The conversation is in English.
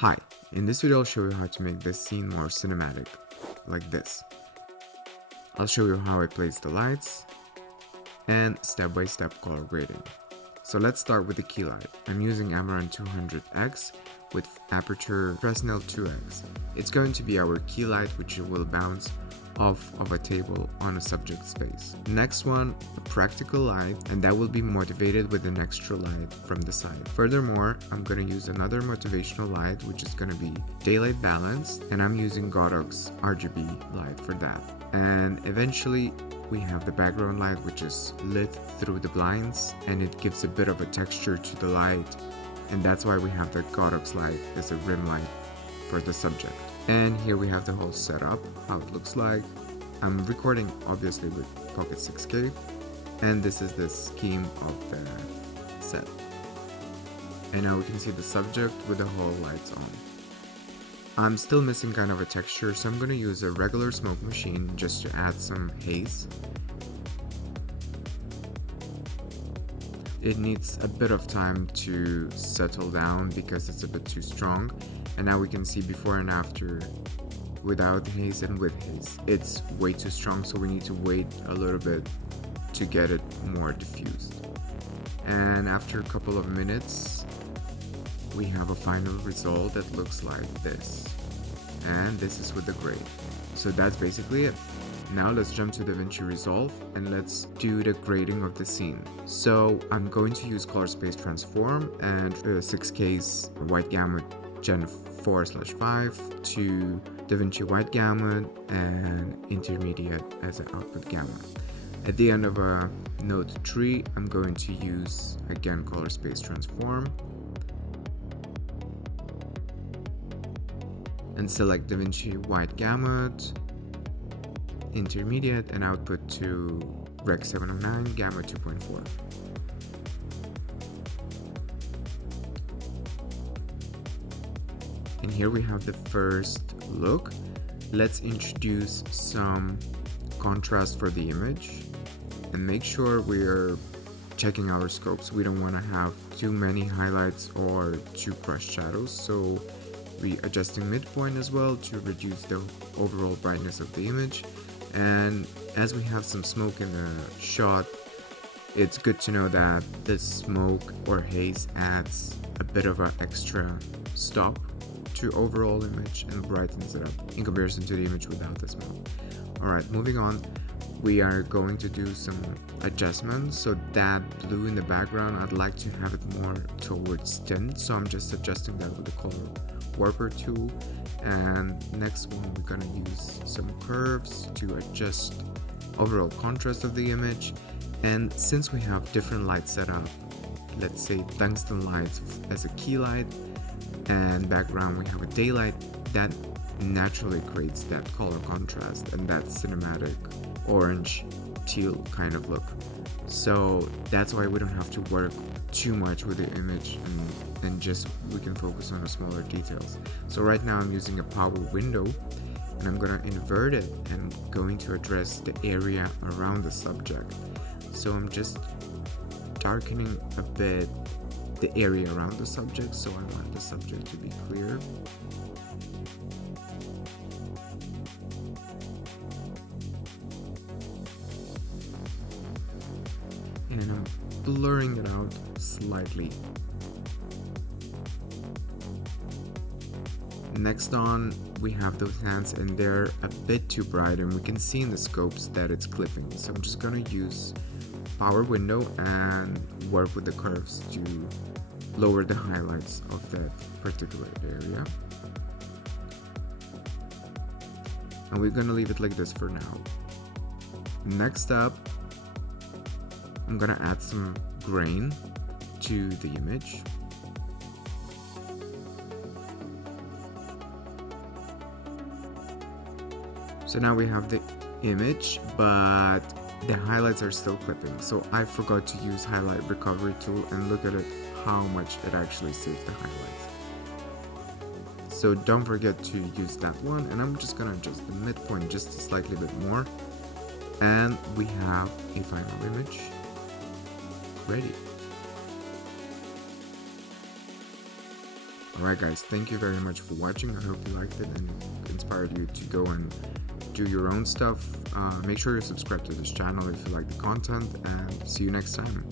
Hi, in this video I'll show you how to make this scene more cinematic, like this. I'll show you how I place the lights, and step-by-step color grading. So let's start with the key light. I'm using Amaran 200X with aperture Fresnel 2X. It's going to be our key light, which will bounce off of a table on a subject space. Next one, a practical light, and that will be motivated with an extra light from the side. Furthermore, I'm going to use another motivational light, which is going to be daylight balanced, and I'm using Godox RGB light for that. And eventually we have the background light, which is lit through the blinds, and it gives a bit of a texture to the light, and that's why we have the Godox light as a rim light for the subject. And here we have the whole setup, how it looks like. I'm recording obviously with Pocket 6K, and this is the scheme of the set. And now we can see the subject with the whole lights on. I'm still missing kind of a texture, so I'm going to use a regular smoke machine just to add some haze. It needs a bit of time to settle down because it's a bit too strong. And now we can see before and after without haze and with haze. It's way too strong, so we need to wait a little bit to get it more diffused. And after a couple of minutes, we have a final result that looks like this. And this is with the grade. So that's basically it. Now let's jump to DaVinci Resolve and let's do the grading of the scene. So I'm going to use Color Space Transform and 6K's White Gamut Gen 4/5 to DaVinci White Gamut and Intermediate as an output gamut. At the end of a node 3, I'm going to use again Color Space Transform and select DaVinci White Gamut, Intermediate, and output to Rec 709 Gamma 2.4. And here we have the first look. Let's introduce some contrast for the image and make sure we're checking our scopes. We don't want to have too many highlights or too crushed shadows, so we're adjusting midpoint as well to reduce the overall brightness of the image. And as we have some smoke in the shot, it's good to know that the smoke or haze adds a bit of an extra stop to overall image and brightens it up in comparison to the image without the smoke. Alright, moving on, we are going to do some adjustments. So that blue in the background, I'd like to have it more towards tint, so I'm just adjusting that with the color warper tool. And next one, we're gonna use some curves to adjust overall contrast of the image. And since we have different lights set up, let's say tungsten lights as a key light and background we have a daylight, that naturally creates that color contrast and that cinematic orange teal kind of look. So that's why we don't have to work too much with the image, and just we can focus on the smaller details. So right now I'm using a power window and I'm gonna invert it and going to address the area around the subject. So I'm just darkening a bit the area around the subject, so I want the subject to be clear. And I'm blurring it out slightly. Next on, we have those hands and they're a bit too bright and we can see in the scopes that it's clipping. So I'm just gonna use power window and work with the curves to lower the highlights of that particular area. And we're gonna leave it like this for now. Next up, I'm gonna add some grain to the image. So now we have the image, but the highlights are still clipping. So I forgot to use highlight recovery tool, and look at it, how much it actually saves the highlights. So don't forget to use that one, and I'm just gonna adjust the midpoint just a slightly bit more. And we have a final image ready. Alright guys, thank you very much for watching. I hope you liked it and inspired you to go and do your own stuff. Make sure you subscribe to this channel if you like the content, and see you next time.